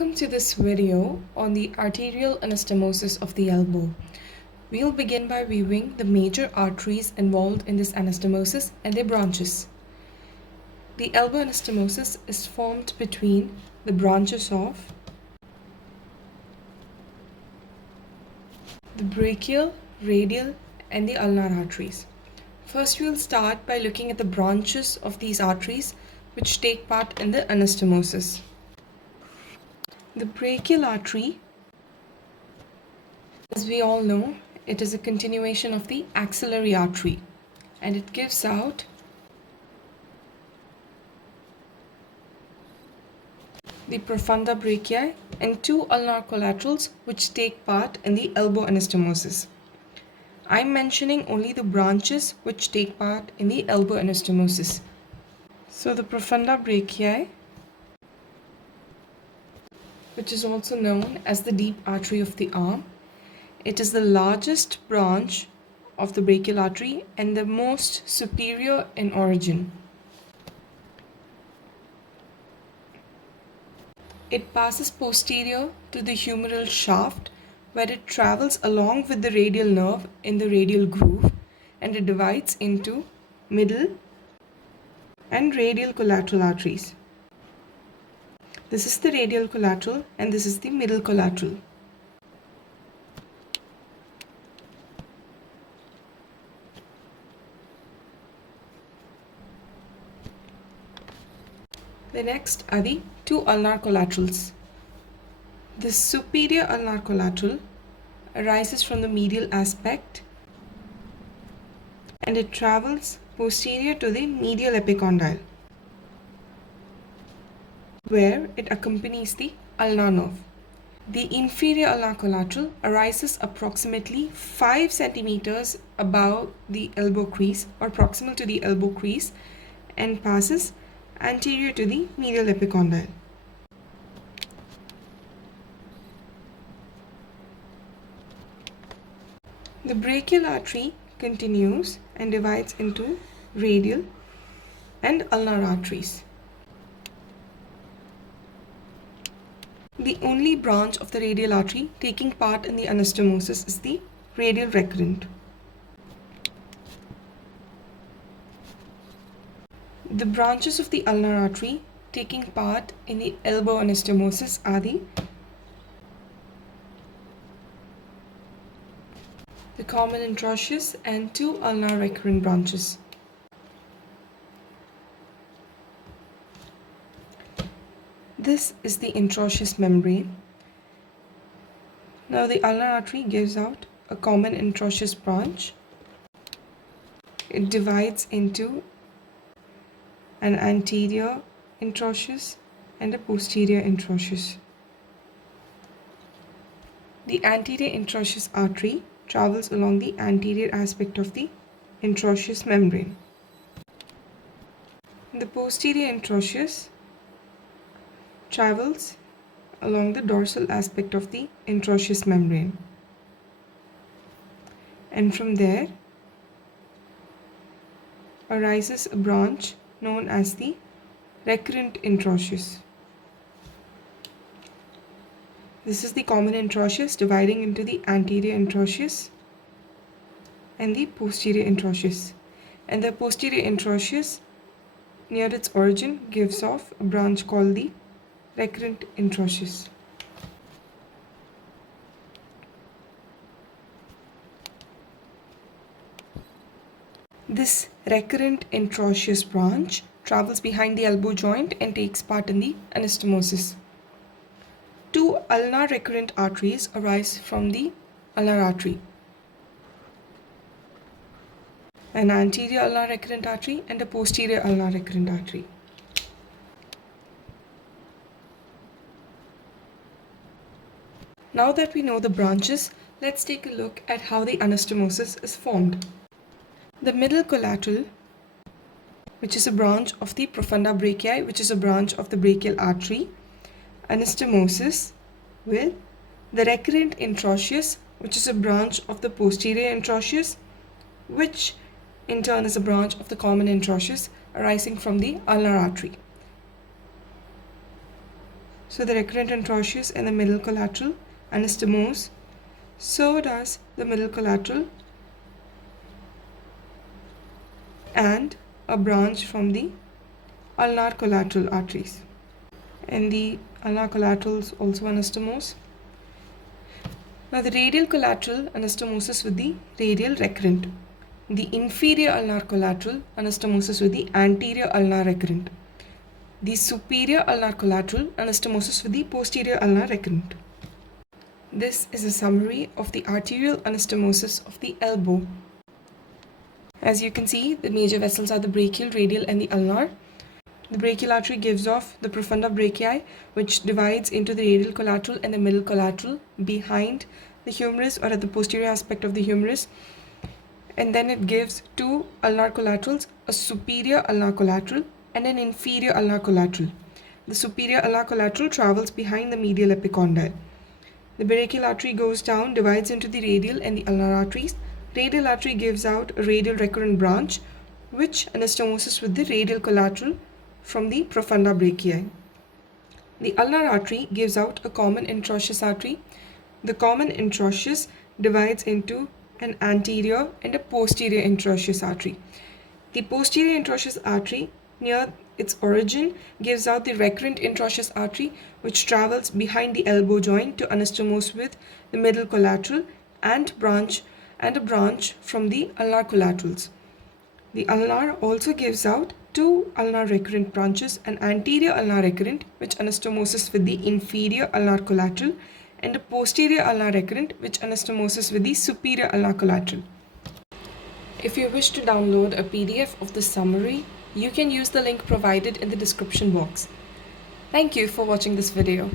Welcome to this video on the arterial anastomosis of the elbow. We'll begin by viewing the major arteries involved in this anastomosis and their branches. The elbow anastomosis is formed between the branches of the brachial, radial, and the ulnar arteries. First, we'll start by looking at the branches of these arteries which take part in the anastomosis. The brachial artery, as we all know, it is a continuation of the axillary artery and it gives out the profunda brachii and two ulnar collaterals which take part in the elbow anastomosis. I'm mentioning only the branches which take part in the elbow anastomosis. So the profunda brachii, which is also known as the deep artery of the arm, it is the largest branch of the brachial artery and the most superior in origin. It passes posterior to the humeral shaft, where it travels along with the radial nerve in the radial groove, and it divides into middle and radial collateral arteries. This is the radial collateral and this is the middle collateral. The next are the two ulnar collaterals. The superior ulnar collateral arises from the medial aspect and it travels posterior to the medial epicondyle, where it accompanies the ulnar nerve. The inferior ulnar collateral arises approximately 5 centimeters above the elbow crease or proximal to the elbow crease and passes anterior to the medial epicondyle. The brachial artery continues and divides into radial and ulnar arteries. The only branch of the radial artery taking part in the anastomosis is the radial recurrent. The branches of the ulnar artery taking part in the elbow anastomosis are the common introitious and two ulnar recurrent branches. This is the introitious membrane. Now the ulnar artery gives out a common introitious branch. It divides into an anterior introitious and a posterior introitious. The anterior introitious artery travels along the anterior aspect of the introitious membrane. The posterior introitious travels along the dorsal aspect of the introitious membrane, and from there arises a branch known as the recurrent introitious. This is the common introitious dividing into the anterior introitious and the posterior introitious, and the posterior introitious near its origin gives off a branch called the recurrent introitious. This recurrent introitious branch travels behind the elbow joint and takes part in the anastomosis. Two ulnar recurrent arteries arise from the ulnar artery: an anterior ulnar recurrent artery and a posterior ulnar recurrent artery. Now that we know the branches, let's take a look at how the anastomosis is formed. The middle collateral, which is a branch of the profunda brachii, which is a branch of the brachial artery, anastomosis with the recurrent introitious, which is a branch of the posterior introitious, which in turn is a branch of the common introitious arising from the ulnar artery. So the recurrent introitious and the middle collateral anastomose. So does the middle collateral and a branch from the ulnar collateral arteries. And the ulnar collaterals also anastomose. Now the radial collateral anastomosis with the radial recurrent. The inferior ulnar collateral anastomosis with the anterior ulnar recurrent. The superior ulnar collateral anastomosis with the posterior ulnar recurrent. This is a summary of the arterial anastomosis of the elbow. As you can see, the major vessels are the brachial, radial and the ulnar. The brachial artery gives off the profunda brachii, which divides into the radial collateral and the middle collateral behind the humerus or at the posterior aspect of the humerus. And then it gives two ulnar collaterals, a superior ulnar collateral and an inferior ulnar collateral. The superior ulnar collateral travels behind the medial epicondyle. The brachial artery goes down, divides into the radial and the ulnar arteries. Radial artery gives out a radial recurrent branch, which anastomoses with the radial collateral from the profunda brachii. The ulnar artery gives out a common introitious artery. The common introitious divides into an anterior and a posterior introitious artery. The posterior introitious artery near its origin gives out the recurrent introitious artery, which travels behind the elbow joint to anastomose with the middle collateral and a branch from the ulnar collaterals. The ulnar also gives out two ulnar recurrent branches, an anterior ulnar recurrent which anastomoses with the inferior ulnar collateral and a posterior ulnar recurrent which anastomoses with the superior ulnar collateral. If you wish to download a PDF of the summary, you can use the link provided in the description box. Thank you for watching this video.